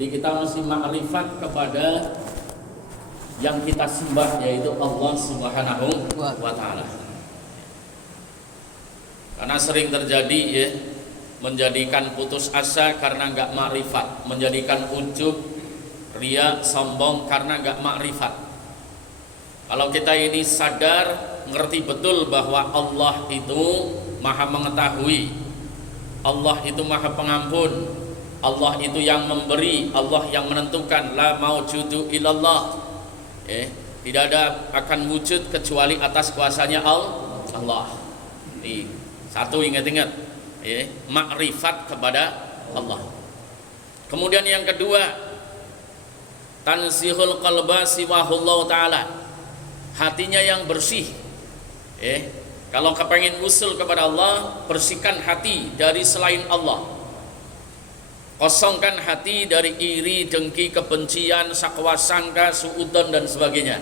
Jadi kita mesti makrifat kepada yang kita sembah, yaitu Allah Subhanahu wa Ta'ala. Karena sering terjadi ya, menjadikan putus asa karena nggak makrifat, menjadikan ujub, riya, sombong karena nggak makrifat. Kalau kita ini sadar, ngerti betul bahwa Allah itu maha mengetahui, Allah itu maha pengampun, Allah itu yang memberi, Allah yang menentukan, la maujudu illallah, tidak ada akan wujud kecuali atas kuasanya Allah. Nih, satu ingat-ingat, makrifat kepada Allah. Kemudian yang kedua, tansihul qalba siwahullahu ta'ala, hatinya yang bersih. Kalau kepengen usul kepada Allah, bersihkan hati dari selain Allah, kosongkan hati dari iri, dengki, kebencian, sakwa sangka, suudzon dan sebagainya.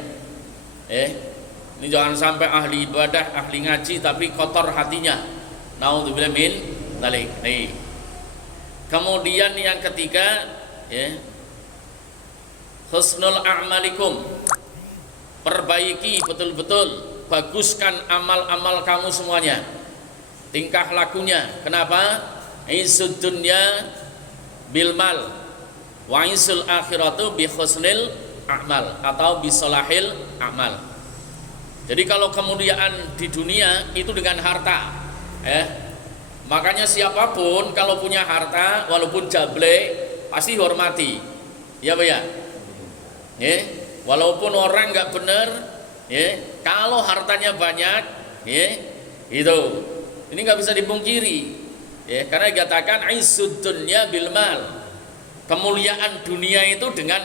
Ini jangan sampai ahli ibadah, ahli ngaji tapi kotor hatinya. Naudzubillah min dzalik. Kemudian yang ketiga, husnul a'malikum, perbaiki betul-betul, baguskan amal-amal kamu semuanya, tingkah lakunya. Kenapa? Izud dunya bil mal wa izul akhiratu bi husnil a'mal atau bi salahil a'mal. Jadi kalau kemuliaan di dunia itu dengan harta, makanya siapapun kalau punya harta walaupun jable pasti hormati, ya Pak ya. Walaupun orang nggak benar, kalau hartanya banyak, itu ini nggak bisa dipungkiri, karena dikatakan aizud dunya bil mal, kemuliaan dunia itu dengan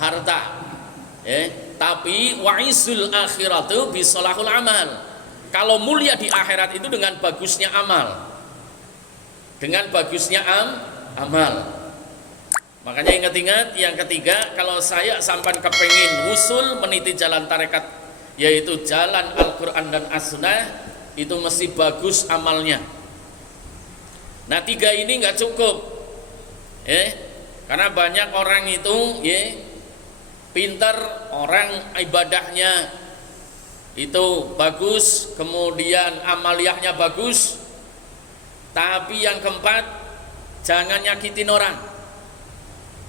harta, tapi wa'izul akhiratu bisolahul amal, kalau mulia di akhirat itu dengan bagusnya amal, dengan bagusnya amal. Makanya ingat-ingat yang ketiga, kalau saya sampai kepengin usul meniti jalan tarekat, yaitu jalan Al-Quran dan As-Sunnah, itu mesti bagus amalnya. Nah, tiga ini nggak cukup, karena banyak orang itu pintar, orang ibadahnya itu bagus, kemudian amaliyahnya bagus, tapi yang keempat, jangan nyakitin orang.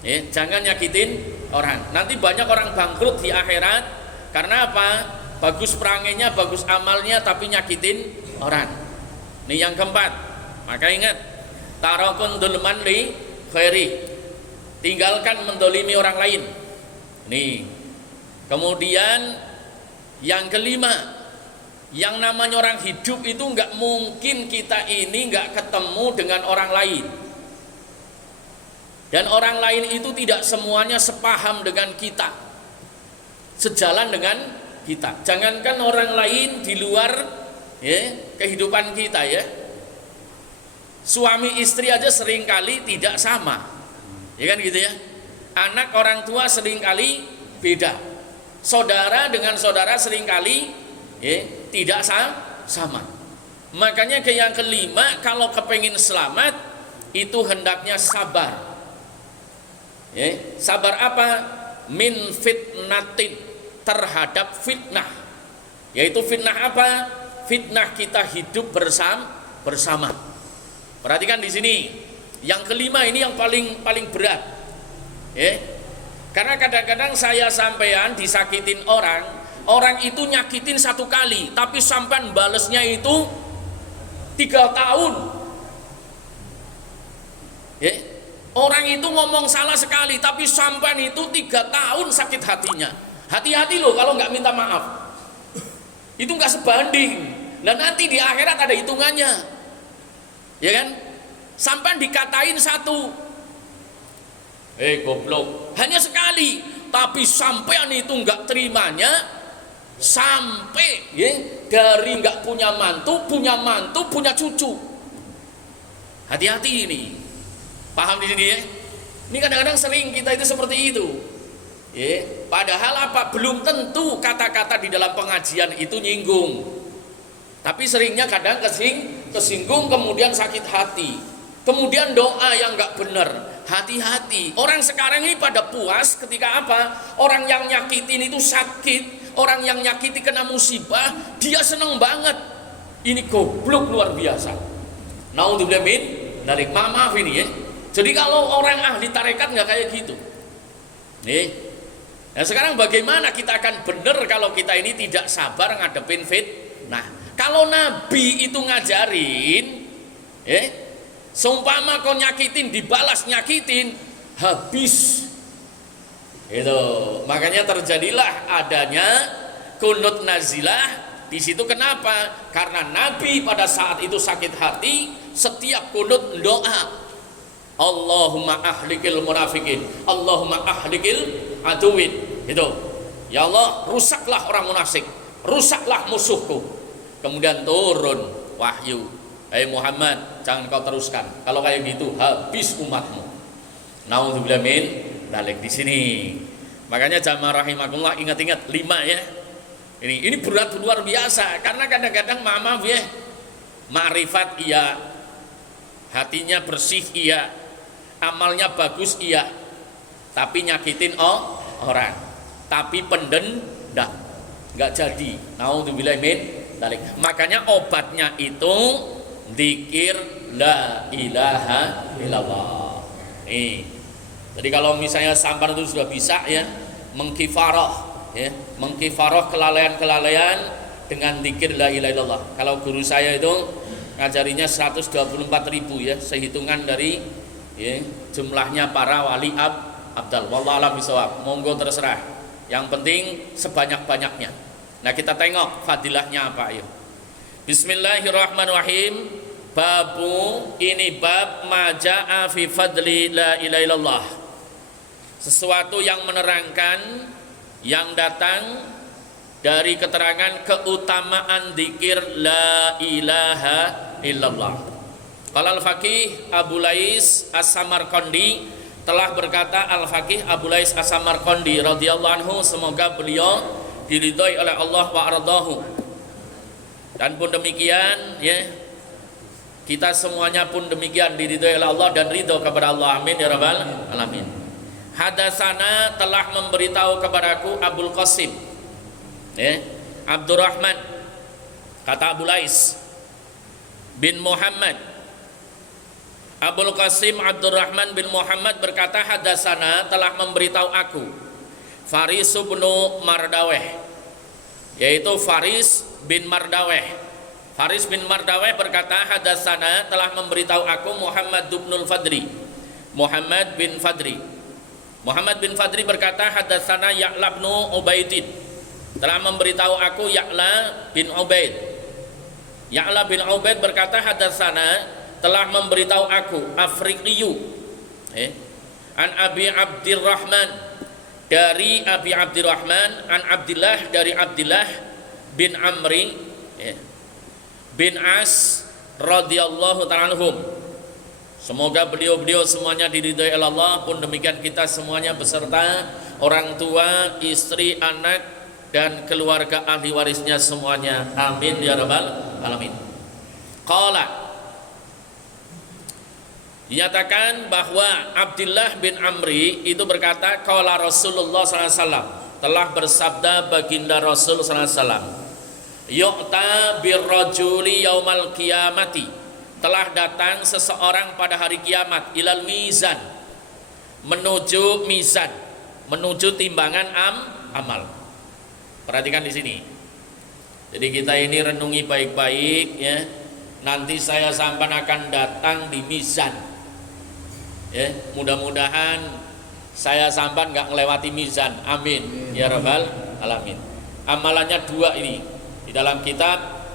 Jangan nyakitin orang. Nanti banyak orang bangkrut di akhirat. Karena apa? Bagus perangainya, bagus amalnya, tapi nyakitin orang. Ini yang keempat. Maka ingat, tarakun dulman li khairi, tinggalkan mendolimi orang lain. Nih. Kemudian yang kelima, yang namanya orang hidup itu nggak mungkin kita ini nggak ketemu dengan orang lain. Dan orang lain itu tidak semuanya sepaham dengan kita, sejalan dengan kita. Jangankan orang lain di luar kehidupan kita, suami istri aja seringkali tidak sama, ya kan gitu ya. Anak orang tua seringkali beda, saudara dengan saudara seringkali tidak sama. Makanya yang kelima, kalau kepengen selamat itu hendaknya sabar. Sabar apa? Min fitnatin, terhadap fitnah. Yaitu fitnah apa? Fitnah kita hidup bersama. Perhatikan di sini, yang kelima ini yang paling berat. Karena kadang-kadang saya sampean disakitin orang itu nyakitin satu kali, tapi sampean balesnya itu 3 tahun. Orang itu ngomong salah sekali, tapi sampean itu 3 tahun sakit hatinya. Hati-hati loh kalau nggak minta maaf. Itu nggak sebanding. Dan nanti di akhirat ada hitungannya, ya kan? Sampean dikatain satu, goblok, hanya sekali, tapi sampean itu nggak terimanya sampai dari nggak punya mantu, punya cucu. Hati-hati ini. Paham di sini ya? Ini kadang-kadang sering kita itu seperti itu. Padahal apa? Belum tentu kata-kata di dalam pengajian itu nyinggung. Tapi seringnya kadang kesinggung, kemudian sakit hati. Kemudian doa yang nggak benar. hati-hati. Orang sekarang ini pada puas ketika apa? Orang yang nyakitin itu sakit, orang yang nyakiti kena musibah, dia seneng banget. Ini goblok luar biasa. Naudzubillah min dzalik. Maaf ini ya. Jadi kalau orang ahli tarekat nggak kayak gitu. Nih. Nah sekarang bagaimana kita akan benar kalau kita ini tidak sabar ngadepin fitnah? Kalau Nabi itu ngajarin, seumpama kau nyakitin dibalas nyakitin, habis. Itu makanya terjadilah adanya kunut nazilah di situ. Kenapa? Karena Nabi pada saat itu sakit hati, setiap kunut doa, Allahumma ahlikil munafikin, Allahumma ahlikil aduwin. Itu, ya Allah, rusaklah orang munafik, rusaklah musuhku. Kemudian turun wahyu, hai Muhammad, jangan kau teruskan. Kalau kayak gitu habis umatmu. Naudzubillah min dzalik. Di sini. Makanya jamaah rahimakumullah, ingat-ingat 5 ya. Ini berat luar biasa karena kadang-kadang maaf ya, ma'rifat iya, hatinya bersih iya, amalnya bagus iya, tapi nyakitin orang, tapi pendendam, nggak jadi. Naudzubillah min dzalik. Makanya obatnya itu zikir la ilaha illallah. Nih. Jadi kalau misalnya sampan itu sudah bisa ya, mengkifaroh ya, mengkifaroh kelalaian-kelalaian dengan zikir la ilaha illallah. Kalau guru saya itu ngajarinya 124.000 ya, sehitungan dari ya, jumlahnya para wali abdal. Wallahu a'lam bishawab. Monggo terserah. Yang penting sebanyak-banyaknya. Nah, kita tengok fadilahnya apa ayo. Bismillahirrahmanirrahim. Babu ini bab maja'a fi fadli la ilaha illallah. Sesuatu yang menerangkan yang datang dari keterangan keutamaan zikir la ilaha illallah. Qala al-faqih Abu Lais As-Samarqandi telah berkata, al-faqih Abu Lais As-Samarqandi radhiyallahu anhu, semoga beliau diridhoi oleh Allah wa ardahu. Dan pun demikian ya, kita semuanya pun demikian diridhoi oleh Allah dan ridho kepada Allah. Amin ya rabbal alamin. Hadasana telah memberitahu kepadaku Abul Qasim Abdurrahman, kata Abu Lais bin Muhammad. Abul Qasim Abdurrahman bin Muhammad berkata, hadasana telah memberitahu aku Faris bin Mardaweh, yaitu Faris bin Mardaweh. Faris bin Mardaweh berkata, hadasana telah memberitahu aku Muhammad bin Fadri. Muhammad bin Fadri. Muhammad bin Fadri berkata, hadatsana Ya'la bin Ubaidin, telah memberitahu aku Ya'la bin Ubaid. Ya'la bin Ubaid berkata, hadatsana telah memberitahu aku Afriqiyu an Abi Abdurrahman, dari Abi Abdurrahman, an Abdillah, dari Abdillah bin Amri bin As radhiyallahu ta'ala anhum. Semoga beliau-beliau semuanya diridhoi oleh Allah, pun demikian kita semuanya beserta orang tua, istri, anak dan keluarga ahli warisnya semuanya. Amin ya rabbal alamin. Qala, dinyatakan bahwa Abdullah bin Amri itu berkata, qala Rasulullah SAW, telah bersabda baginda Rasul SAW, yu'ta birrajuli yaumal qiyamati, telah datang seseorang pada hari kiamat, ilal mizan, menuju mizan, menuju timbangan amal. Perhatikan di sini. Jadi kita ini renungi baik-baik ya. Nanti saya sampai akan datang di mizan. Ya, mudah-mudahan saya sampai nggak melewati mizan. Amin ya rabbal alamin. Amalannya 2 ini di dalam kitab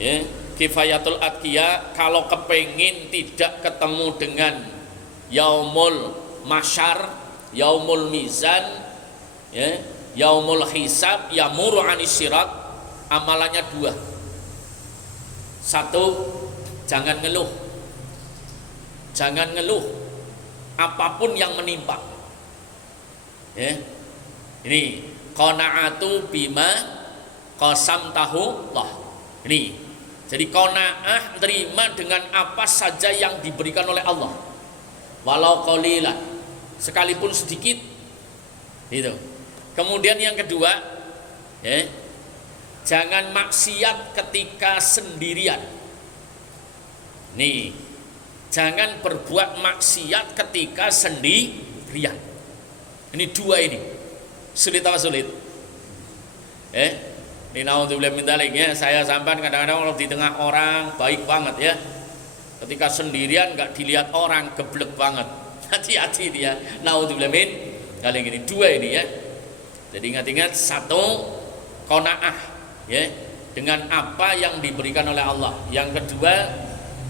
ya, Kifayatul Atqiya. Kalau kepengin tidak ketemu dengan yaumul masyar, yaumul mizan ya, yaumul hisab, yamuru anis sirat, amalannya 2. 1, jangan ngeluh. Jangan ngeluh apapun yang menimpa ya. Ini qanaatu bima qasam tahu Allah. Ini jadi qanaah, terima dengan apa saja yang diberikan oleh Allah. walau qalilan, sekalipun sedikit. Itu. Kemudian yang kedua, ya, jangan maksiat ketika sendirian. Nih, jangan berbuat maksiat ketika sendirian. Ini dua ini. Sulit apa sulit? Ini naudzubillah min dzalik ya. Saya sampai kadang-kadang kalau di tengah orang baik banget ya. Ketika sendirian nggak dilihat orang, geblek banget. Hati-hati dia. Naudzubillah min dzalik ini. Dua ini ya. Jadi ingat-ingat, satu, qanaah ya dengan apa yang diberikan oleh Allah. Yang kedua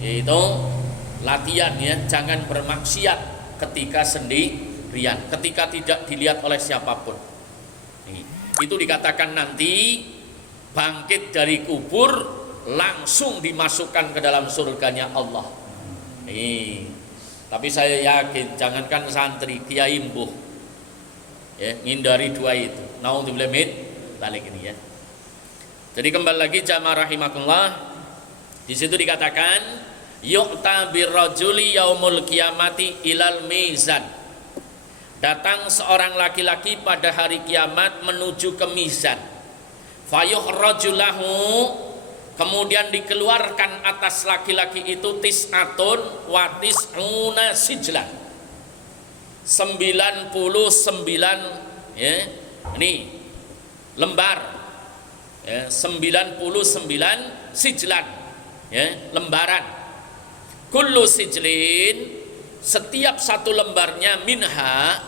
yaitu latihan ya, jangan bermaksiat ketika sendirian, ketika tidak dilihat oleh siapapun. Itu dikatakan nanti bangkit dari kubur langsung dimasukkan ke dalam surganya Allah. Tapi saya yakin jangankan santri, kiai mbuh ya, ngindari dua itu. Naudzubillah min dzalik ini ya. Jadi kembali lagi jamaah rahimakumullah, di situ dikatakan yu'ta birrajuli yaumul qiyamati ilal mizan. Datang seorang laki-laki pada hari kiamat menuju ke mizan. Fayukhraju lahu, kemudian dikeluarkan atas laki-laki itu tis'atun wa tis'una sijlan. 99 ya, ini lembar ya, 99 sijlan ya, lembaran. Kullu sijlin, setiap satu lembarnya, minha,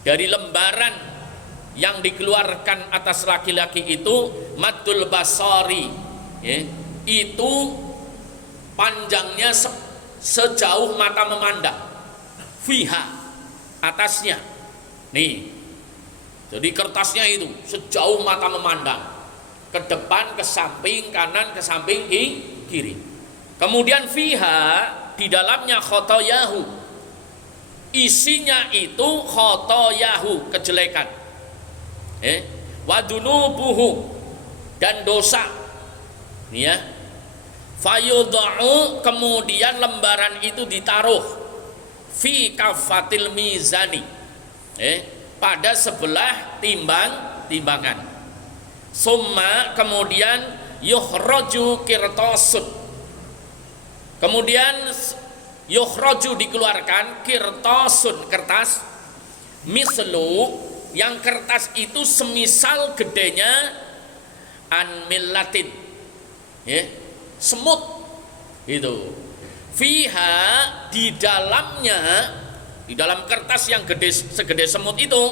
dari lembaran yang dikeluarkan atas laki-laki itu, maddul basari ya, itu panjangnya sejauh mata memandang, fiha, atasnya nih. Jadi kertasnya itu sejauh mata memandang, ke depan, ke samping kanan, ke samping kiri. Kemudian fiha, di dalamnya khotoyahu, isinya itu khotoyahu, kejelekan, wadunubuhu, dan dosa. Nih ya, fayudha'u, kemudian lembaran itu ditaruh fi kafatil mizani, pada sebelah timbangan. Summa, kemudian yukhraju kirtasun, kemudian yukhraju, dikeluarkan, kirtasun, kertas, mislu, yang kertas itu semisal gedenya an millatin ya, semut itu. Fiha, di dalamnya, di dalam kertas yang gede segede semut itu,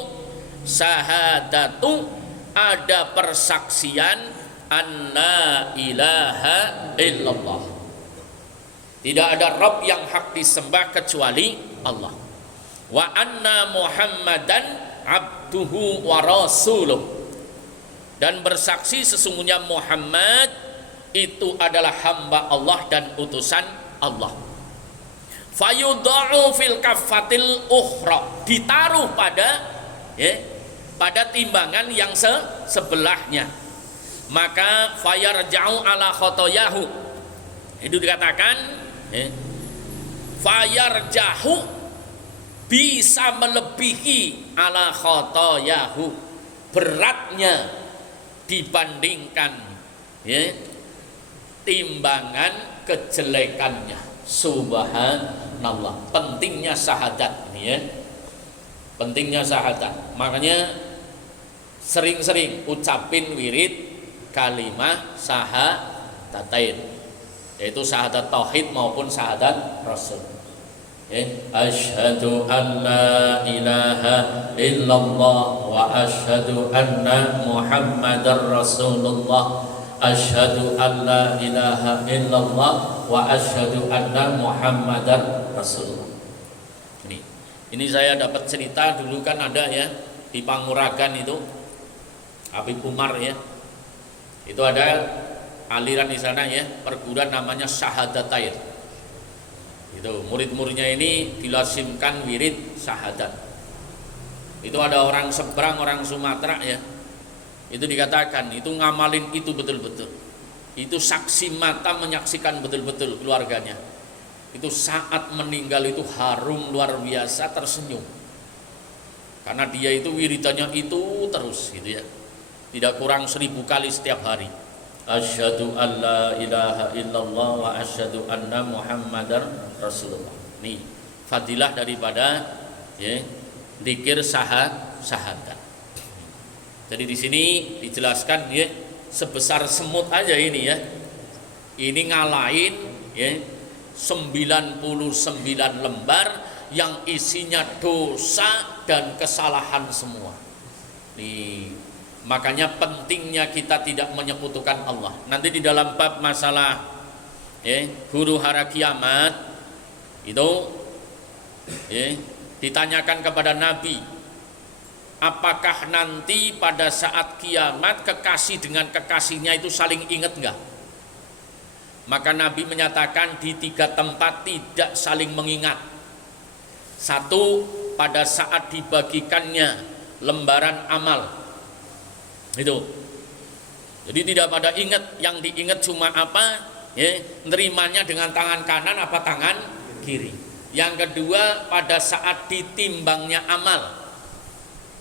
syahadatu, ada persaksian an la ilaha illallah, tidak ada Rabb yang hak disembah kecuali Allah, wa anna Muhammadan abduhu wa rasuluh, dan bersaksi sesungguhnya Muhammad itu adalah hamba Allah dan utusan Allah. Fayudha'u fil kaffatil ukhra, ditaruh pada pada timbangan yang sebelahnya. Maka fayarja'u ala khotoyahu, itu dikatakan fayarjahu, bisa melebihi ala khotoyahu, beratnya dibandingkan timbangan kejelekannya. Subhanallah, pentingnya syahadat ini ya, pentingnya syahadat. Makanya sering-sering ucapin wirid kalimah syahadatain, yaitu syahadat tauhid maupun syahadat rasul. Asyhadu an la ilaha illallah wa asyhadu anna Muhammadar Rasulullah. Asyhadu an la ilaha illallah wa asyhadu anna Muhammadar Rasulullah. Ini saya dapat cerita dulu, kan ada ya di Panguragan itu, Habib Umar ya. Itu ada aliran di sana ya, perguruan namanya Syahadatain. Itu murid-muridnya ini dilasimkan wirid syahadat. Itu ada orang seberang, orang Sumatera ya. Itu dikatakan itu ngamalin itu betul-betul. Itu saksi mata menyaksikan betul-betul keluarganya. itu saat meninggal itu harum luar biasa, tersenyum. Karena dia itu wiridannya itu terus gitu ya. Tidak kurang 1000 kali setiap hari. Asyhadu an la ilaha illallah wa asyhadu anna muhammadar rasulullah. Nih, fadilah daripada ya, zikir syahadat. Jadi di sini dijelaskan ya, sebesar semut aja ini ya. Ini ngalahin ya 99 lembar yang isinya dosa dan kesalahan semua. Nih, makanya pentingnya kita tidak menyekutukan Allah. Nanti di dalam bab masalah huru hara kiamat itu ditanyakan kepada Nabi, apakah nanti pada saat kiamat kekasih dengan kekasihnya itu saling ingat enggak? Maka Nabi menyatakan di 3 tempat tidak saling mengingat. Satu, pada saat dibagikannya lembaran amal. Itu. Jadi tidak pada ingat, yang diingat cuma apa? Nerimanya dengan tangan kanan apa tangan kiri. Yang kedua, pada saat ditimbangnya amal.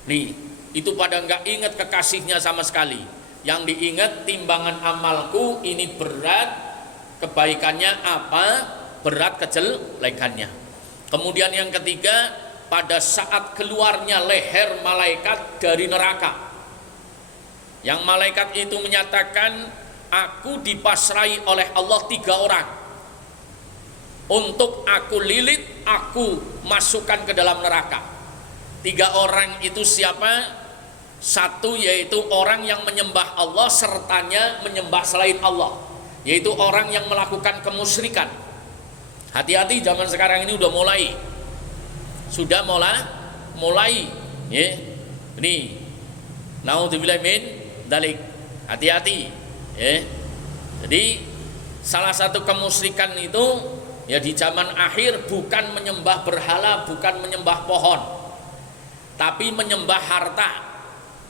Nih, itu pada enggak ingat kekasihnya sama sekali. Yang diingat timbangan amalku ini berat, kebaikannya apa, berat kejelekannya. Kemudian yang ketiga, pada saat keluarnya leher malaikat dari neraka, yang malaikat itu menyatakan, aku dipasrai oleh Allah 3 orang untuk aku lilit, aku masukkan ke dalam neraka. 3 orang itu siapa? Satu, yaitu orang yang menyembah Allah sertanya menyembah selain Allah, yaitu orang yang melakukan kemusyrikan. Hati-hati, zaman sekarang ini sudah mulai ya. Ini naudzubillah min dalik. Hati-hati ya. Jadi salah satu kemusyrikan itu ya di zaman akhir bukan menyembah berhala, bukan menyembah pohon, tapi menyembah harta.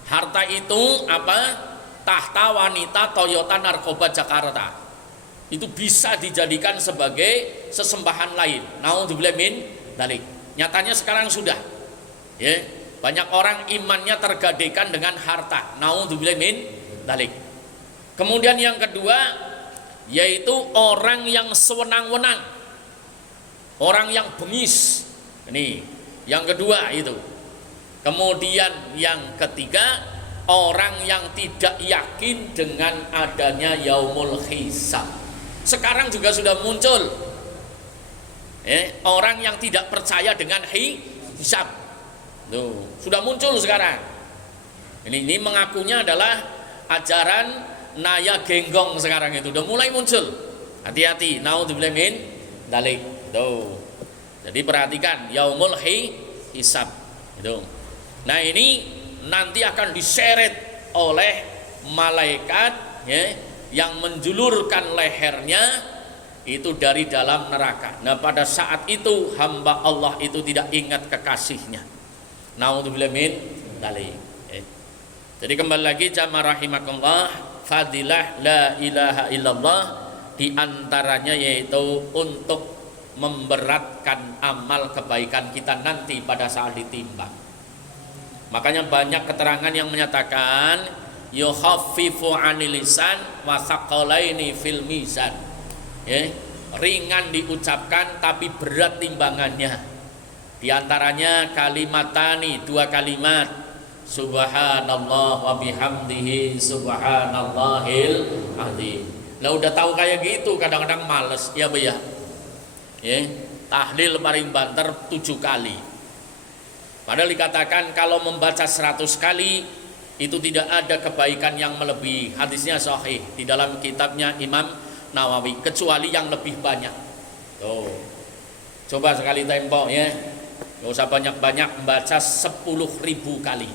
Harta itu apa? Tahta, wanita, Toyota, narkoba Jakarta. Itu bisa dijadikan sebagai sesembahan lain. Naudzubillah min dalik. Nyatanya sekarang sudah ya, banyak orang imannya tergadaikan dengan harta. Naudzubillah min dalik. Kemudian yang kedua, yaitu orang yang sewenang-wenang, orang yang bengis. Ini yang kedua itu. Kemudian yang ketiga, orang yang tidak yakin dengan adanya yaumul hisab. Sekarang juga sudah muncul orang yang tidak percaya dengan hisab. Tuh, sudah muncul sekarang. Ini mengakunya adalah ajaran Naya Genggong sekarang itu udah mulai muncul. Hati-hati, naudzubillah min dalik. Tuh. Jadi perhatikan yaumul hisab itu. Nah, ini nanti akan diseret oleh malaikat ya, yang menjulurkan lehernya itu dari dalam neraka. Nah, pada saat itu hamba Allah itu tidak ingat kekasihnya. Naudzubillah min dzalik. Jadi kembali lagi jamaah rahimakumullah, fadilah la ilaha illallah di antaranya yaitu untuk memberatkan amal kebaikan kita nanti pada saat ditimbang. Makanya banyak keterangan yang menyatakan yukhaffifu 'anil lisan wa thaqalaini fil mizan. Ringan diucapkan tapi berat timbangannya. Di antaranya kalimatani, 2 kalimat. Subhanallah wa bihamdihi subhanallahil azim. Lah udah tahu kayak gitu kadang-kadang males ya Bu ya. Tahlil paling banter 7 kali. Padahal dikatakan kalau membaca 100 kali itu tidak ada kebaikan yang melebihi. Hadisnya sahih di dalam kitabnya Imam Nawawi, kecuali yang lebih banyak. Tuh. Coba sekali tempo ya. Gak usah banyak-banyak, membaca 10.000 kali.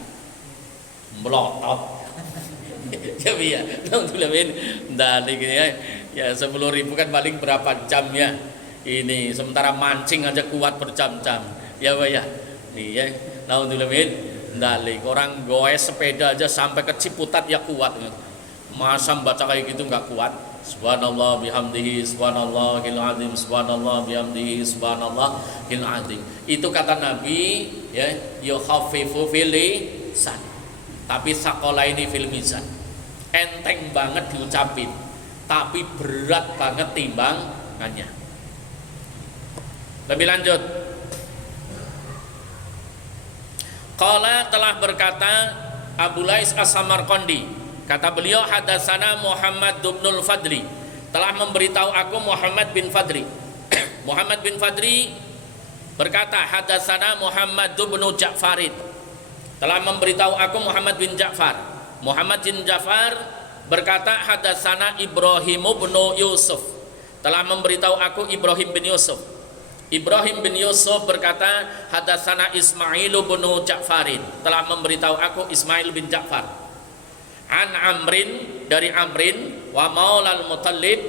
Melotot. Ya biar. Alhamdulillah ya 10.000 kan paling berapa jam ya. Ini sementara mancing aja kuat berjam-jam. Ya Pak ya. Iya, naudzubillah min dzalik. Orang goes sepeda aja sampai ke Ciputat ya kuat. Masa baca kayak gitu nggak kuat? Subhanallah bihamdihi subhanallahil azim, subhanallah bihamdihi subhanallahil azim. Itu kata Nabi ya, yukhaffifu fil lisan. Tapi sakolaini fil mizan. Enteng banget diucapin, tapi berat banget timbangannya. Lebih lanjut. Qala telah berkata Abu Lais As-Samarqandi, kata beliau, hadatsana Muhammad bin Fadli, telah memberitahu aku Muhammad bin Fadli. Muhammad bin Fadli berkata, hadatsana Muhammad bin Ja'farin, telah memberitahu aku Muhammad bin Ja'far. Muhammad bin Ja'far berkata, hadatsana Ibrahim bin Yusuf, telah memberitahu aku Ibrahim bin Yusuf. Ibrahim bin Yusuf berkata, hadatsana Ismail bin Ja'farin, telah memberitahu aku Ismail bin Ja'far. An Amrin, dari Amrin, wa maulal Mutallib,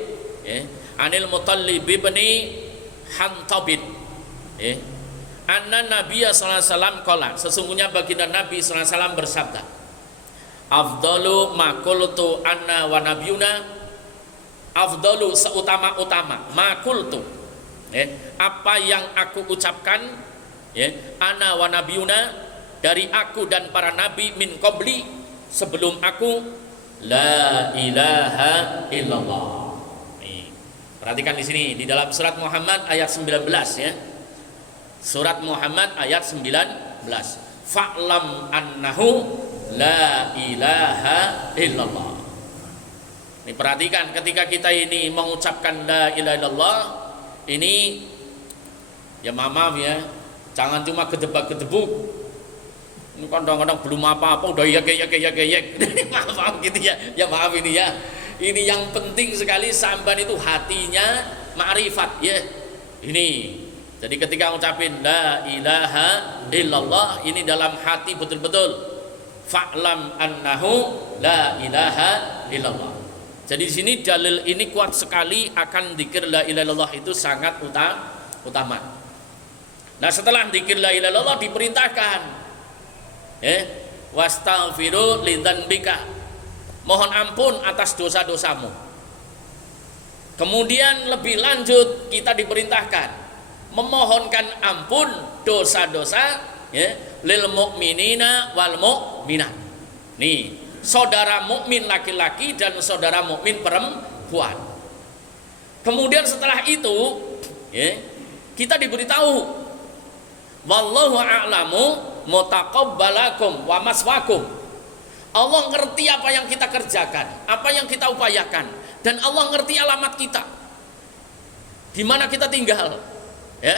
anil Mutallib ibni Hantabin, anna Nabiya sallallahu alaihi wasallam qala, sesungguhnya baginda Nabi sallallahu alaihi wasallam bersabda, afdalu ma qultu anna wa nabiyuna, afdalu seutama-utama ma qultu, apa yang aku ucapkan, ana wa nabiyuna, dari aku dan para nabi, min qabli, sebelum aku, la ilaha illallah. Nih, perhatikan di sini di dalam surat Muhammad ayat 19 ya. Surat Muhammad ayat 19. Fa'lam annahu la ilaha illallah. Ini perhatikan, ketika kita ini mengucapkan la ilaha illallah, ini ya maaf ya, jangan cuma gedebak-gedebuk. Ini kadang-kadang belum apa-apa udah ya maaf gitu ya. Ya maaf ini ya. Ini yang penting sekali samban itu hatinya ma'rifat ya. Ini. Jadi ketika ngucapin la ilaha illallah, ini dalam hati betul-betul. Fa'lam annahu la ilaha illallah. Jadi di sini dalil ini kuat sekali akan dzikir la ilaha illallah itu sangat utama. Nah, setelah dzikir la ilaha illallah diperintahkan wastaghfiru lidzanbika, mohon ampun atas dosa-dosamu. Kemudian lebih lanjut kita diperintahkan memohonkan ampun dosa-dosa lil mu'minina wal mu'minat. Nih, saudara mukmin laki-laki dan saudara mukmin perempuan. Kemudian setelah itu kita diberitahu wallahu a'lamu mutaqabbalakum wa maswakum. Allah ngerti apa yang kita kerjakan, apa yang kita upayakan, dan Allah ngerti alamat kita, di mana kita tinggal, ya.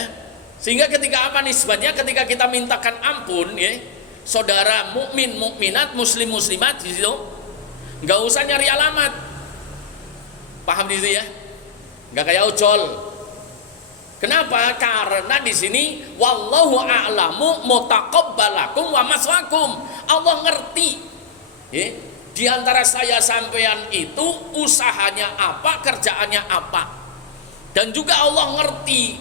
Sehingga ketika apa nisbatnya, ketika kita mintakan ampun, saudara mukmin mukminat, muslim muslimat di situ, nggak usah nyari alamat, paham di situ ya, nggak kayak ojol. Kenapa? Karena di sini wallahu a'lamu mutaqabbalakum wa maswakum. Allah ngerti di antara saya sampean itu usahanya apa, kerjaannya apa. Dan juga Allah ngerti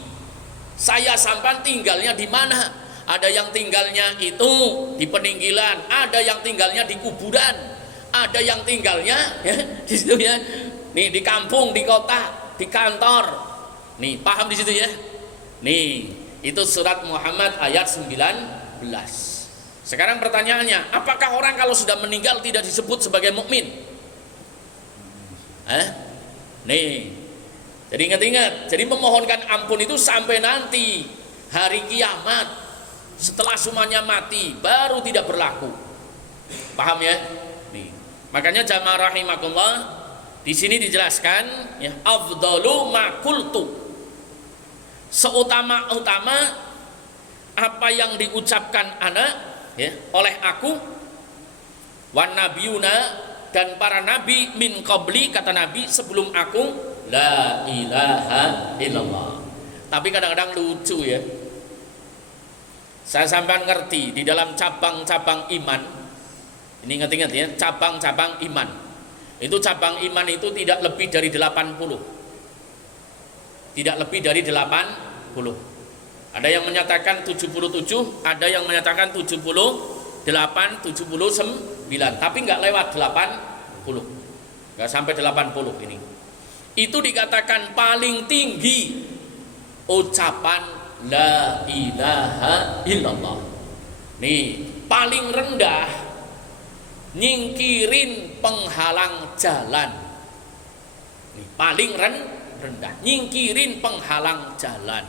saya sampean tinggalnya di mana. Ada yang tinggalnya itu di peninggilan, ada yang tinggalnya di kuburan, ada yang tinggalnya di situ ya. Nih di kampung, di kota, di kantor. Nih, paham di situ ya? Nih, itu surat Muhammad ayat 19. Sekarang pertanyaannya, apakah orang kalau sudah meninggal tidak disebut sebagai mukmin? Nih. Jadi ingat-ingat, jadi memohonkan ampun itu sampai nanti hari kiamat, setelah semuanya mati baru tidak berlaku. Paham ya? Nih. Makanya jamaah rahimakumullah, di sini dijelaskan ya, afdalu ma qultu, seutama-utama apa yang diucapkan oleh aku, wan nabiyuna, dan para nabi, min qabli, kata Nabi sebelum aku, la ilaha illallah. Tapi kadang-kadang lucu ya, saya sampai ngerti di dalam cabang-cabang iman ini, ingat-ingat ya, cabang-cabang iman itu, cabang iman itu tidak lebih dari 80. Tidak lebih dari 80. Ada yang menyatakan 77, ada yang menyatakan 78, 79, tapi nggak lewat 80. Nggak sampai 80 ini. itu dikatakan paling tinggi ucapan la ilaha illallah. Nih, paling rendah nyingkirin penghalang jalan. Nih, paling rendah nyingkirin penghalang jalan.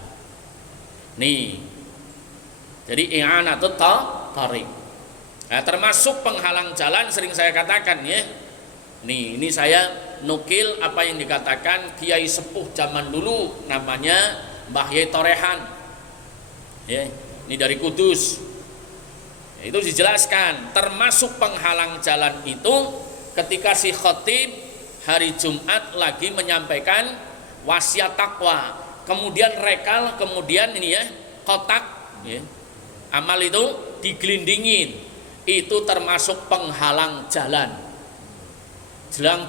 Nih, jadi i'anatut thariq. Nah, termasuk penghalang jalan sering saya katakan ya. Nih, ini saya nukil apa yang dikatakan kiai sepuh zaman dulu, namanya Mbah Yai Torehan. Ya, ini dari Kudus. Ya, itu dijelaskan termasuk penghalang jalan itu ketika si khatib hari Jumat lagi menyampaikan wasiat takwa, kemudian rekal, kemudian ini ya kotak ya, amal itu digelindingin, itu termasuk penghalang jalan.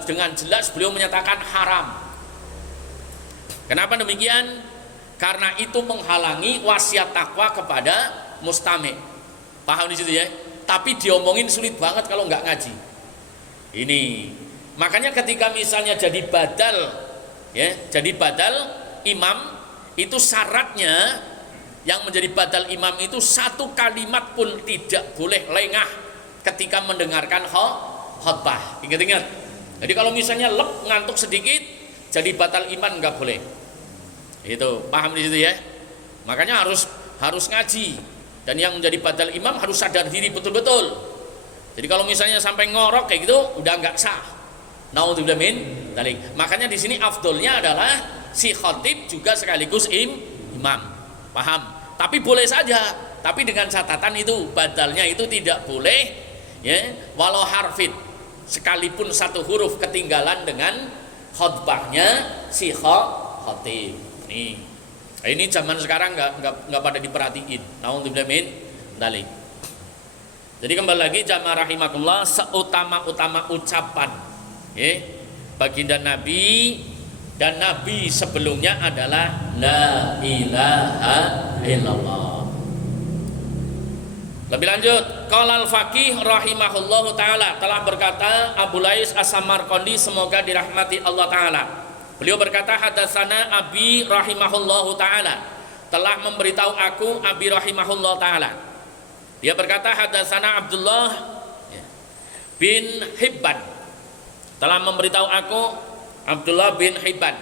Dengan jelas beliau menyatakan haram. Kenapa demikian? Karena itu menghalangi wasiat takwa kepada mustami'. Paham di situ ya? Tapi diomongin sulit banget kalau nggak ngaji. Ini makanya ketika misalnya jadi badal ya, jadi badal imam, itu syaratnya yang menjadi badal imam itu satu kalimat pun tidak boleh lengah ketika mendengarkan khutbah. Ingat-ingat. Jadi kalau misalnya ngantuk sedikit jadi batal iman nggak boleh. Itu paham di situ ya. Makanya harus ngaji, dan yang menjadi batal imam harus sadar diri betul-betul. Jadi kalau misalnya sampai ngorok kayak gitu udah nggak sah. Naudzubillah min dzalik. Makanya di sini afdolnya adalah si khatib juga sekaligus imam. Paham? Tapi boleh saja, tapi dengan catatan itu badalnya itu tidak boleh ya, walau harfin, sekalipun satu huruf ketinggalan dengan khutbahnya si khatib. Nih, ini zaman sekarang nggak pada diperhatiin. Naudzubillah min dzalik. Jadi kembali lagi jamaah rahimakumullah, seutama-utama ucapan ya, baginda Nabi dan Nabi sebelumnya adalah la ilaha illallah. Lebih lanjut, qala al-faqih rahimahullahu taala, telah berkata Abu Lais As-Samarqandi, semoga dirahmati Allah taala. Beliau berkata, hadatsana Abi rahimahullahu taala, telah memberitahu aku Abi rahimahullahu taala. Dia berkata, hadatsana Abdullah bin Hibban, telah memberitahu aku Abdullah bin Hibban.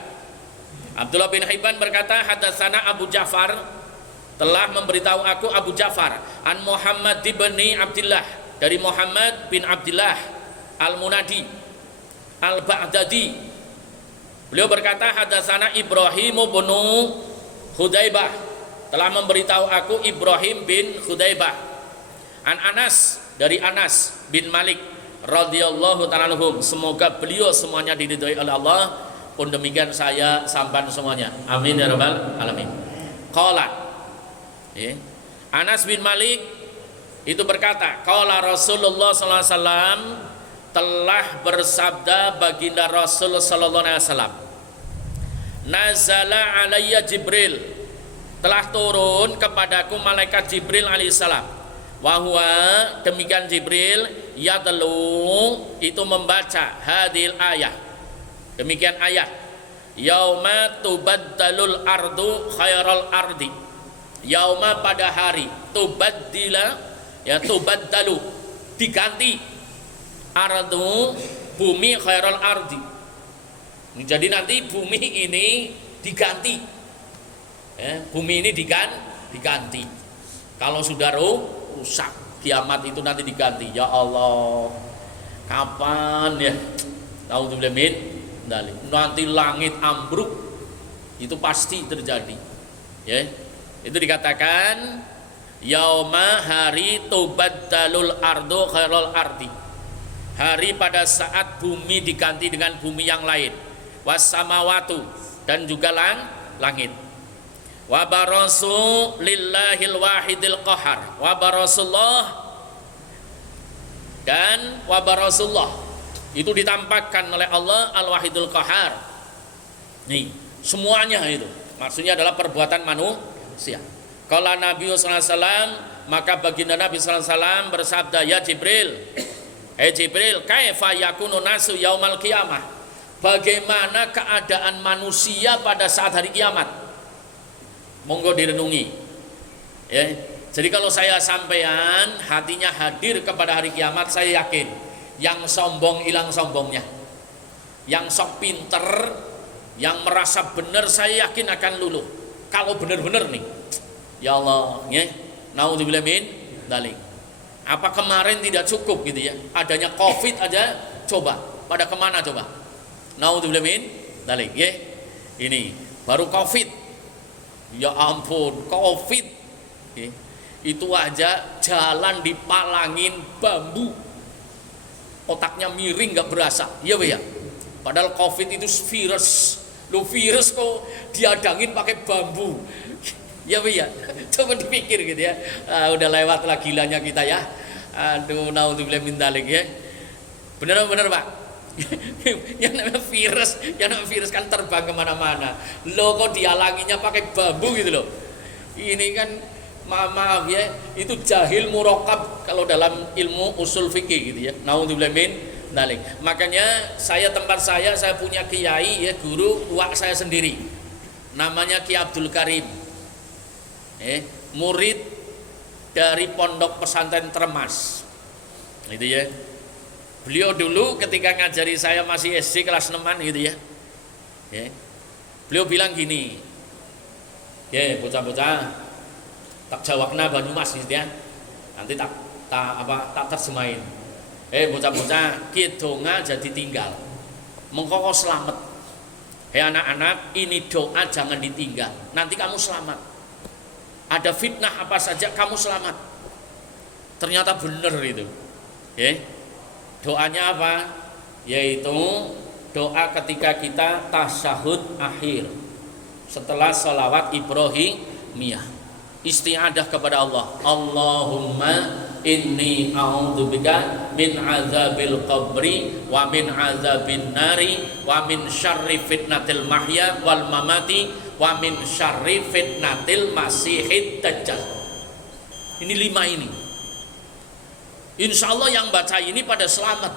Abdullah bin Hibban berkata, hadatsana Abu Ja'far, telah memberitahu aku Abu Ja'far an Muhammad bin Abdullah, dari Muhammad bin Abdullah Al-Munadi Al-Ba'dadi. Beliau berkata, hadatsana Ibrahim bin Khudaibah, telah memberitahu aku Ibrahim bin Khudaibah an Anas, dari Anas bin Malik radhiyallahu ta'ala anhum, semoga beliau semuanya diridhoi oleh Allah. Pun demikian saya sampan semuanya, amin ya rabbal alamin. Qala ya, Anas bin Malik itu berkata, qala Rasulullah sallallahu alaihi wasallam, telah bersabda baginda Rasul sallallahu alaihi wasallam, nazala alayya Jibril, telah turun kepadaku malaikat Jibril alaihissalam, wahwa, demikian Jibril, yatlu, itu membaca hadil ayat, demikian ayat, yauma tubaddalul ardu khairal ardi, yauma, pada hari, tubaddila ya, tubaddalu, diganti, ardu, bumi, khairal ardi. Jadi nanti bumi ini diganti ya, bumi ini diganti. Kalau sudah rusak, kiamat itu nanti diganti. Ya Allah, kapan ya? Naudzubillah min dzalik. Nanti langit ambruk, itu pasti terjadi ya. Itu dikatakan yauma, hari, tubaddalul ardu khairal ardi, hari pada saat bumi diganti dengan bumi yang lain, wassamawatu, dan juga langit, wa barasu lillahil wahidil qahar, wa barasullah, dan wa barasullah itu ditampakkan oleh Allah al-wahidul qahar. Nih, semuanya itu maksudnya adalah perbuatan manusia. Qala Nabi sallallahu alaihi wasallam, maka baginda Nabi sallallahu alaihi wasallam bersabda, ya Jibril, Jibril, kaifa yakunu nasu yaumal qiyamah, bagaimana keadaan manusia pada saat hari kiamat. Monggo direnungi. Ya. Jadi kalau saya sampean hatinya hadir kepada hari kiamat, saya yakin yang sombong hilang sombongnya. Yang sok pinter, yang merasa benar, saya yakin akan luluh. Kalau benar-benar nih, ya Allah, ya, naudzubillah min dzalik. Apa kemarin tidak cukup gitu ya? Adanya COVID aja, coba pada kemana coba? Naudzubillah min dzalik, ya. Ini baru COVID, ya ampun, COVID, ya. Itu aja jalan dipalangin bambu, otaknya miring nggak berasa, ya ya. Padahal COVID itu virus, lo virus kok diadangin pakai bambu, ya ya. Coba dipikir gitu ya. Udah lewat lah gilanya kita ya. Aduh, naudzubillah min dzalik ya. Bener-bener Pak. yang namanya virus kan terbang kemana-mana. Lo kok dihalanginya pakai bambu gitu loh. Ini kan maaf ya, itu jahil murakab kalau dalam ilmu usul fikih gitu ya. Naudzubillah min dzalik. Makanya tempat saya punya kiai ya, guru tua saya sendiri. Namanya Ki Abdul Karim. Murid dari Pondok Pesantren Tremas. Gitu ya. Beliau dulu ketika ngajari saya masih SD kelas 6-an gitu ya. Beliau bilang gini. Bocah-bocah, tak jawabna Banyumas gitu ya. Nanti tak terjemahin. Bocah-bocah, kita jadi tinggal. Mengkoko selamat. Anak-anak, ini doa jangan ditinggal. Nanti kamu selamat. Ada fitnah apa saja kamu selamat. Ternyata benar itu. Doanya apa? Yaitu doa ketika kita tasyahud akhir. Setelah sholawat Ibrahimiyah. Isti'adah kepada Allah. Allahumma inni a'udzubika min azabil qabri wa min azabin nari wa min syarri fitnatil mahya wal mamati wa min syarri fitnatil masihid dajjal. Ini 5 ini. Insya Allah yang baca ini pada selamat.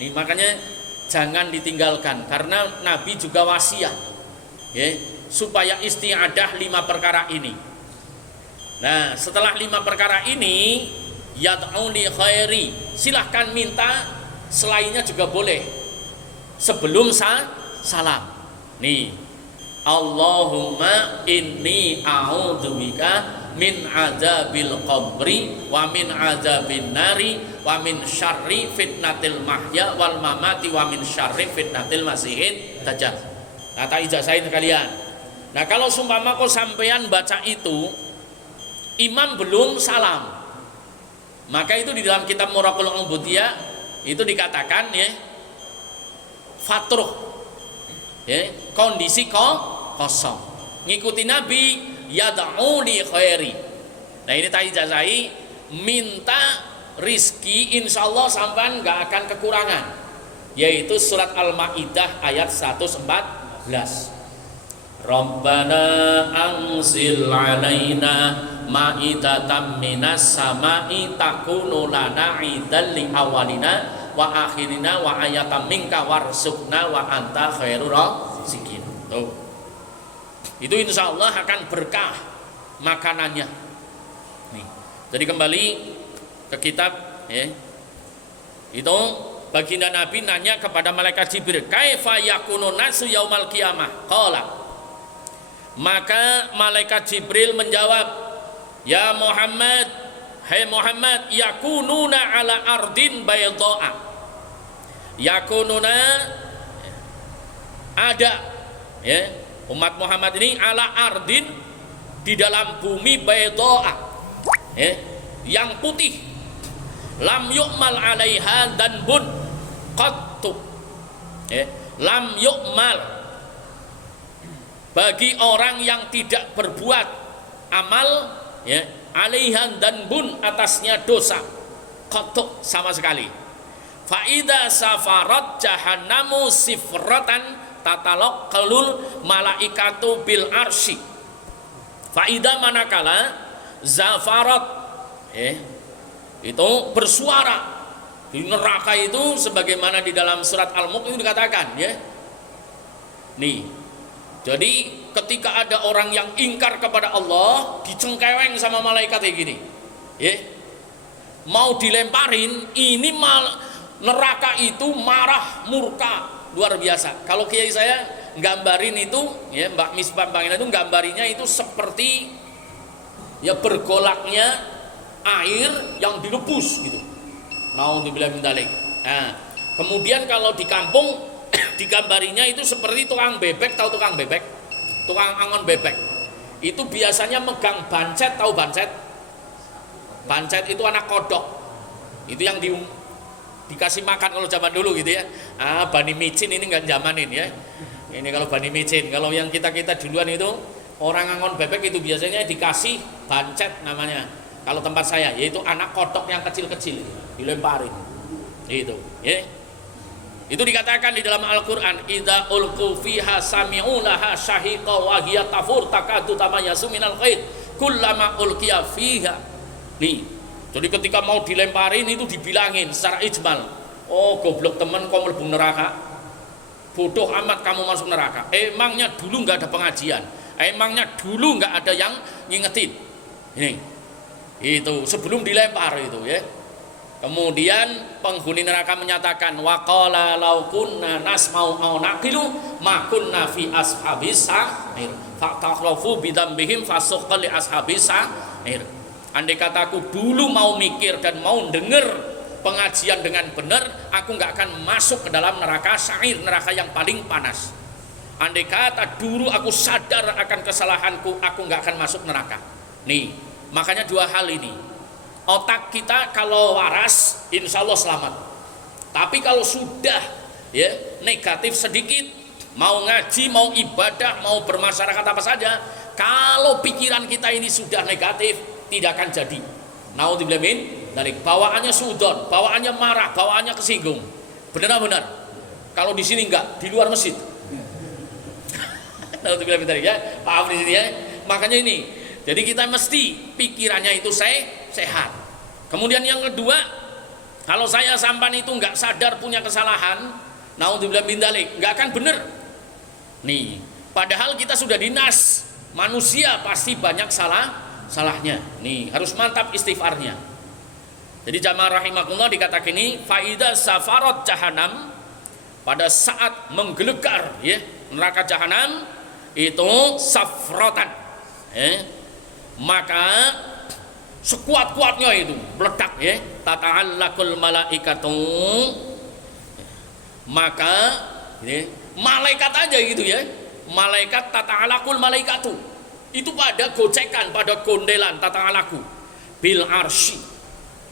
Nih, makanya jangan ditinggalkan karena Nabi juga wasiat supaya isti'adah 5 perkara ini. Nah, setelah 5 perkara ini, yad'u li khairi, silahkan minta selainnya juga boleh. Sebelum salam. Nih, Allahumma inni a'udzubika min azabil qabri wa min azabin nari wa min syarri fitnatil mahya wal mamati wa min syarri fitnatil masihid dajjal. Kata ijazahin kalian. Nah, kalau sumpama kau sampean baca itu, imam belum salam, maka itu di dalam kitab Muraqul Ubudiyah itu dikatakan fatruh, kondisi kosong, ngikuti Nabi, yad'u li khairi. Nah, ini tak ijazai, minta rizki insyaallah sampean nggak akan kekurangan, yaitu surat Al-Maidah ayat 114. Rabbana anzil alaina ma'idatan minas sama'i takunu lana 'idan li awalina wa akhirina wa ayatan minka warzuqna wa anta khairur raziqin. Tuh. Itu insyaallah akan berkah makanannya. Nih. Jadi kembali ke kitab Itu baginda Nabi nanya kepada malaikat Jibril, "Kaifa yakunu nasu yaumal qiyamah?" Qala. Maka malaikat Jibril menjawab, "Ya Muhammad, hai Muhammad, yakununa ala ardin bayda'a." Yakununa ada umat Muhammad ini ala ardin di dalam bumi bayda'a yang putih, lam yu'mal 'alaiha danbun qattu, lam yu'mal, bagi orang yang tidak berbuat amal 'alaiha danbun, atasnya dosa, qattu, sama sekali. Fa idza safarat jahannamu sifratan tatalaqalul malaikatu bil arsy. Fa idza manakala zafarat itu bersuara di neraka itu, sebagaimana di dalam surat Al-Mulk itu dikatakan Nih, jadi ketika ada orang yang ingkar kepada Allah, dicengkeweng sama malaikat kayak gini, ya, mau dilemparin, ini neraka itu marah, murka, luar biasa. Kalau kiai saya gambarin itu, ya, Mbak Misbah Bangina itu gambarinya itu seperti ya bergolaknya air yang direbus gitu. Naudzubillah min dzalik. Nah, kemudian kalau di kampung digambarinya itu seperti tukang bebek, tahu tukang bebek? Tukang angon bebek. Itu biasanya megang bancet, tahu bancet? Bancet itu anak kodok. Itu yang dikasih makan kalau zaman dulu gitu ya. Bani micin ini nggak zamanin ya. Ini kalau bani micin, kalau yang kita duluan itu orang angon bebek itu biasanya dikasih bancet namanya. Kalau tempat saya yaitu anak kodok yang kecil-kecil dilemparin. Itu, ya. Itu dikatakan di dalam Al-Qur'an, idza ulqu fiha sami'u laha syahiqa wa hiya tafur takadu tamayasu minal ghaid kullama ulqiya fiha. Nih. Jadi ketika mau dilemparin itu dibilangin secara ijmal, oh goblok temen kau mlebu neraka. Bodoh amat kamu masuk neraka. Emangnya dulu nggak ada pengajian. Emangnya dulu nggak ada yang ngingetin. Ini. Itu sebelum dilempar itu ya. Kemudian penghuni neraka menyatakan waqala law kunna nasma'u aw naqilu ma kunna fi ashabis sa'ir fa'taqrafu bidzambihim fasuqqa li ashabis sa'ir. Andai kataku dulu mau mikir dan mau dengar pengajian dengan benar, aku nggak akan masuk ke dalam neraka sa'ir, neraka yang paling panas. Andai kata dulu aku sadar akan kesalahanku, aku nggak akan masuk neraka. Nih, makanya dua hal ini. Otak kita kalau waras, insya Allah selamat. Tapi kalau sudah ya negatif sedikit, mau ngaji, mau ibadah, mau bermasyarakat apa saja, kalau pikiran kita ini sudah negatif, tidak akan jadi. Naudzubillah min dari bawaannya sudon, bawaannya marah, bawaannya kesinggung. Benar-benar. Kalau di sini enggak, di luar masjid. Naudzubillah min dari ya, paham di sini ya. Makanya ini. Jadi kita mesti pikirannya itu sehat. Kemudian yang kedua, kalau saya sampan itu nggak sadar punya kesalahan, naudzubillah min dzalik, nggak akan benar. Nih, padahal kita sudah dinas, manusia pasti banyak salahnya. Nih, harus mantap istighfarnya. Jadi jamaah rahimakumullah dikatakan ini faida safarat jahanam, pada saat menggelegar ya neraka jahanam itu safrotan. Maka sekuat-kuatnya itu meledak ya tata'allaqul malaikatu, maka ya, malaikat aja gitu ya, malaikat tata'allaqul malaikatu itu pada gocekan, pada gondelan tata'allaqu bil arsy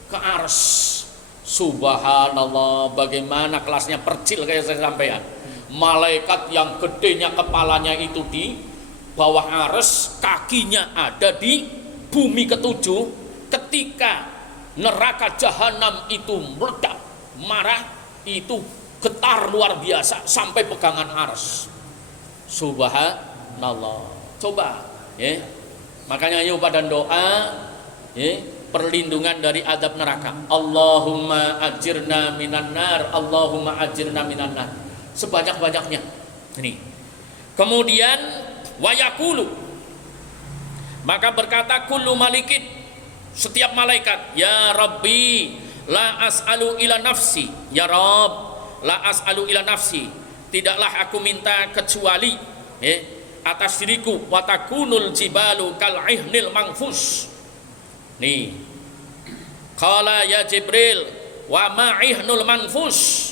ke ars. Subhanallah, bagaimana kelasnya percil kayak saya sampaikan. Malaikat yang gedenya kepalanya itu di bawah ars, kakinya ada di bumi ketujuh. Ketika neraka jahanam itu meledak, marah, itu getar luar biasa sampai pegangan ars. Subhanallah. Coba ya. Makanya ayo pada doa ya, perlindungan dari adab neraka. Allahumma ajirna minan nar, Allahumma ajirna minan nar. Sebanyak-banyaknya. Ini. Kemudian wayakulu, maka berkata kullu malikin, setiap malaikat, ya Rabbi la as'alu ila nafsi, ya Rabb la as'alu ila nafsi, tidaklah aku minta kecuali atas diriku, watakunul jibalu kal ihnil mangfus. Nih, qala ya Jibril wa ma ihnul manfus.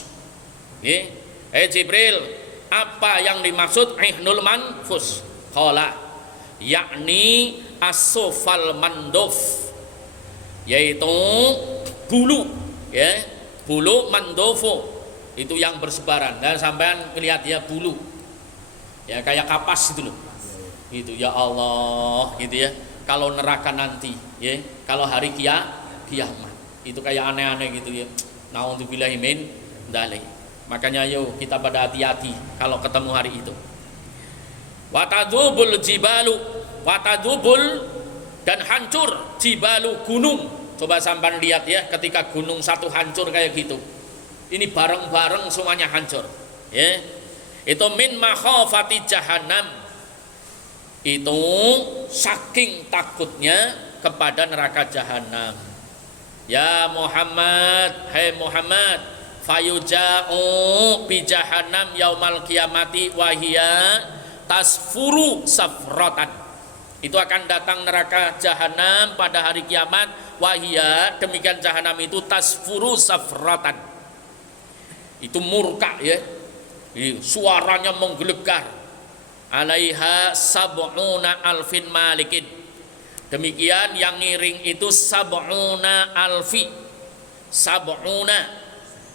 Jibril, apa yang dimaksud ihnul manfus? Qala yakni asofal mandof, yaitu bulu ya, bulu mandofo itu yang bersebaran. Dan sampean lihat ya bulu ya kayak kapas gitu loh, itu ya Allah gitu ya. Kalau neraka nanti ya, kalau hari kiamat itu kayak aneh-aneh gitu ya. Naudzubillahi min dzalik. Makanya ayo kita pada hati-hati kalau ketemu hari itu. Watadubul jibalu, watadubul, dan hancur jibalu, gunung. Coba sampan lihat ya, ketika gunung satu hancur kayak gitu, ini bareng-bareng semuanya hancur ya. Itu min makhafati jahannam, itu saking takutnya kepada neraka jahanam. Ya Muhammad, hai Muhammad, fayuja'u bi jahannam yaumal qiyamati wahia tasfuru safratan. Itu akan datang neraka jahanam pada hari kiamat, wahia, demikian jahanam itu tasfuru safratan. Itu murka ya. Suaranya menggelegar. Alaiha sab'una alfin malikin. Demikian yang ngiring itu sab'una alfi. Sab'una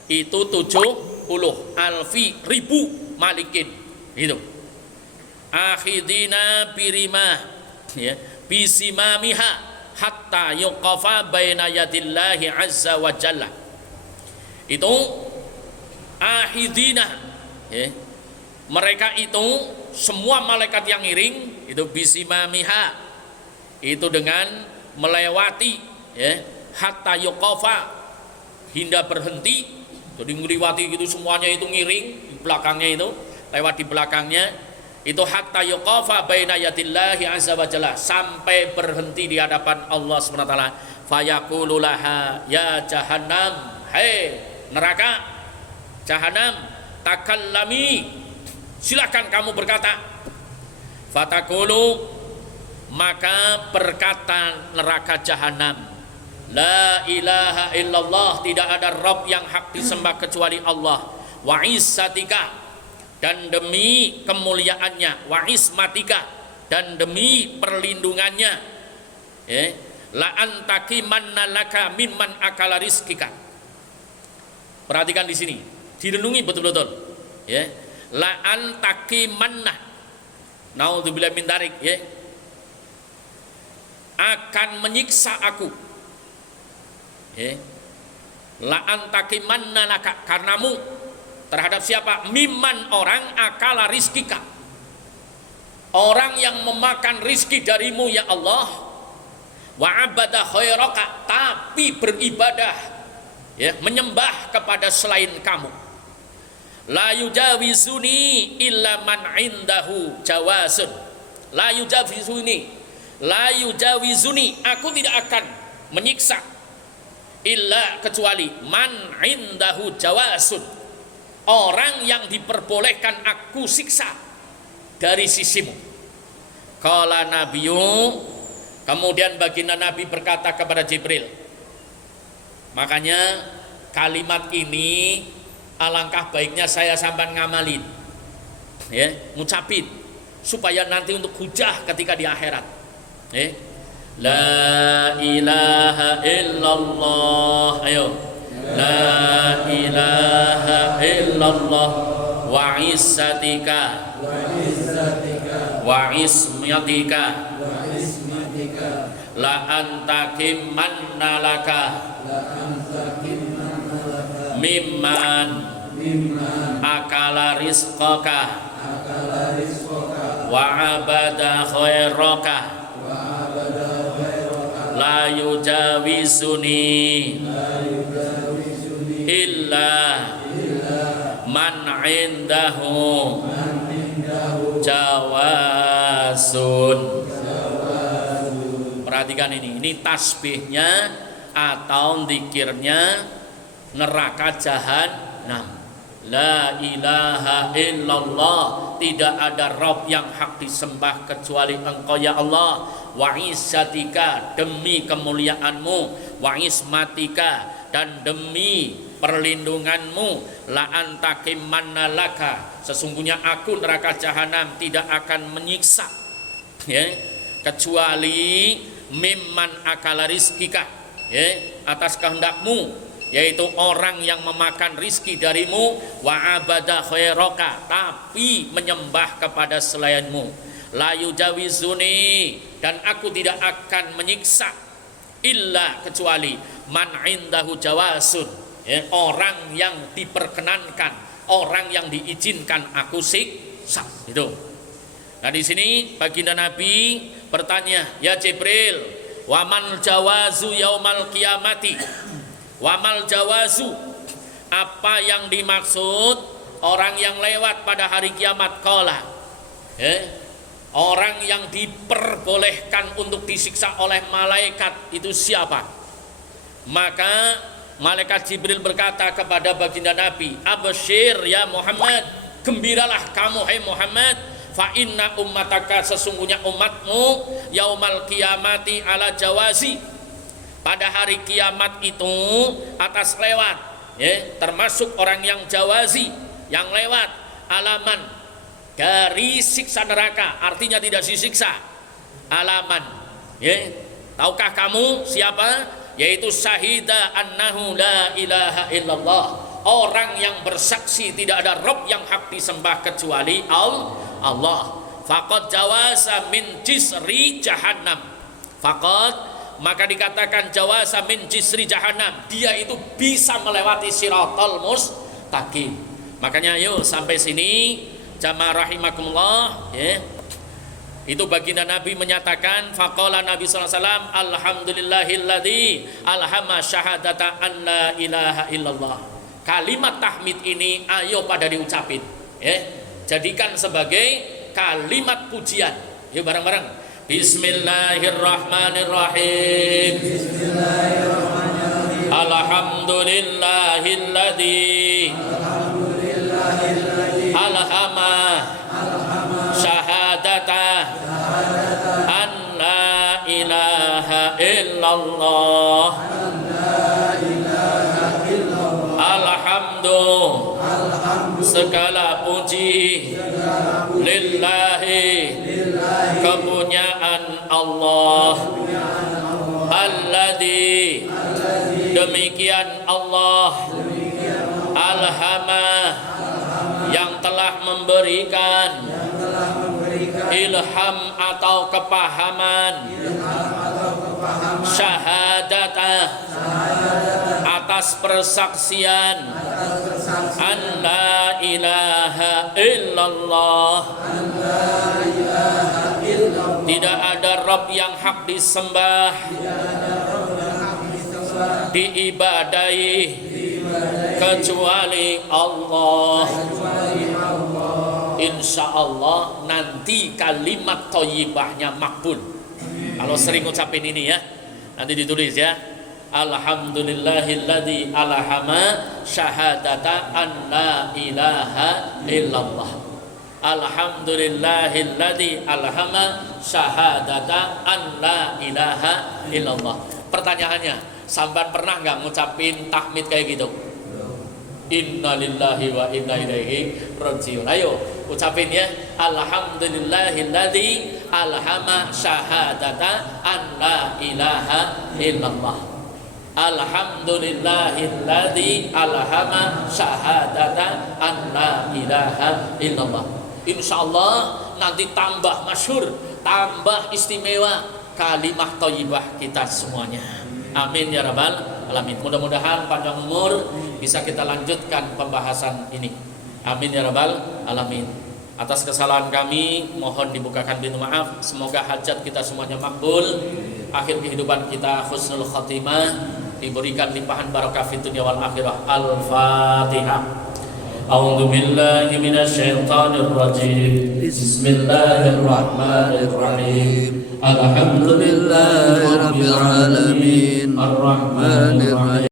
itu 70 alfi ribu malikin. Itu. Akhidina birimah ya, bisimamiha hatta yuqafa baina yadillahi azza wa jalla. Itu ahidina ya. Mereka itu semua malaikat yang ngiring itu bisimamiha, itu dengan melewati ya, hatta yuqafa, hingga berhenti. Jadi ngeliwati gitu semuanya itu ngiring di belakangnya, itu lewat di belakangnya itu hatta yuqafa baina yadillahi azza wa jalla, sampai berhenti di hadapan Allah Subhanahu wa taala. Fayaqulu laha ya jahannam, hai neraka jahanam, takallami, silakan kamu berkata. Fatakulu, maka berkata neraka jahanam, la ilaha illallah, tidak ada Rabb yang hak disembah kecuali Allah, wa izzatika, dan demi kemuliaannya, wa ismatika, dan demi perlindungannya, la antaki manna laka mimman akala rizkika. Perhatikan di sini, direnungi betul-betul ya. La antaki manna, naudzubillah min darik ya, akan menyiksa aku ya. La antaki manna laka, karenamu, terhadap siapa? Mimman, orang, akala rizkika, orang yang memakan rizki darimu ya Allah, wa abada khairaka, tapi beribadah ya, menyembah kepada selain kamu. La yujawizuni illa man indahu jawazun. La yujawizuni, la yujawizuni, aku tidak akan menyiksa, illa, kecuali, man indahu jawazun, orang yang diperbolehkan aku siksa dari sisimu. Qala nabiyyu, kemudian baginda Nabi berkata kepada Jibril. Makanya kalimat ini alangkah baiknya saya sampai ngamalin ya, ngucapin, supaya nanti untuk hujah ketika di akhirat ya. La ilaha illallah, ayo, la ilaha illallah, wa izzatika wa ismatika la antakim manna laka mimman akala rizqaka wa abada khairaka la yujawizuni illa man indahu jawazun. Perhatikan ini tasbihnya atau zikirnya neraka jahanam. La ilaha illallah, tidak ada Rabb yang hak disembah kecuali Engkau ya Allah. Wa izzatika, demi kemuliaanmu, wa ismatika, dan demi perlindunganmu, la antakim manalaka, sesungguhnya aku neraka jahanam tidak akan menyiksa ya, kecuali mimman akala rizkika ya, atas kehendakmu, yaitu orang yang memakan rizki darimu, wa abada khairaka, tapi menyembah kepada selainmu, la yujawizuni, dan aku tidak akan menyiksa, illa, kecuali, man indahu jawasun ya, orang yang diperkenankan, orang yang diizinkan aku siksa itu. Nah di sini baginda Nabi bertanya, ya Jibril, wa man jawazu yaumal qiyamati, wamal jawazu, apa yang dimaksud orang yang lewat pada hari kiamat qala, orang yang diperbolehkan untuk disiksa oleh malaikat itu siapa? Maka malaikat Jibril berkata kepada baginda Nabi, absyir ya Muhammad, gembiralah kamu hai Muhammad, fa inna ummataka, sesungguhnya umatmu yaumal kiamati ala jawazi, pada hari kiamat itu atas lewat, termasuk orang yang jawazi, yang lewat, alaman dari siksa neraka, artinya tidak disiksa, alaman, tahukah kamu siapa? Yaitu syahida annahu la ilaha illallah, orang yang bersaksi tidak ada Rabb yang hak disembah kecuali Allah. Faqad jawasa min jisri jahannam, faqad, maka dikatakan jawasa min jisri jahannam, dia itu bisa melewati siratal mustaqim. Makanya yuk sampai sini jamaah rahimakumullah, itu baginda Nabi menyatakan, faqala Nabi SAW, alhamdulillahilladzi alhama syahadata an la ilaha illallah. Kalimat tahmid ini ayo pada diucapin, jadikan sebagai kalimat pujian. Yuk bareng-bareng. Bismillahirrahmanirrahim. Bismillahirrahmanirrahim. Alhamdulillahilladzi alhama syahadata an la ilaha illallah. Alhamdu, segala puji lillahi, kepunyaan Allah. Alladzi, demikian Allah, alhama, yang telah memberikan ilham atau kepahaman, syahadata, atas persaksian, an la ilaha illallah, tidak ada Rabb yang hak disembah, diibadahi kecuali Allah. Insya Allah nanti kalimat thayyibahnya makbul. Kalau sering ucapin ini ya, nanti ditulis ya. Alhamdulillahilladzi alhama syahadata an la ilaha illallah. Alhamdulillahilladzi alhama syahadata an la ilaha illallah. Pertanyaannya, sampean pernah nggak ngucapin tahmid kayak gitu? Innalillahi wa inna ilaihi rajiun. Ayo ucapin ya. Alhamdulillahilladzi alhama syahadata an la ilaha illallah. Alhamdulillahilladzi alhama syahadata an la ilaha illallah. Insyaallah nanti tambah masyhur, tambah istimewa kalimah thayyibah kita semuanya. Amin ya rabbal alamin. Mudah-mudahan panjang umur bisa kita lanjutkan pembahasan ini. Amin ya rabbal alamin. Atas kesalahan kami mohon dibukakan pintu maaf. Semoga hajat kita semuanya makbul, akhir kehidupan kita husnul khatimah, diberikan limpahan barakah fid dunya wal akhirah. Al-Fatihah. A'udzu billahi minasyaitonir rajim. Bismillahirrahmanirrahim. Alhamdulillahirabbil alamin. Ar-Rahmanir Rahim.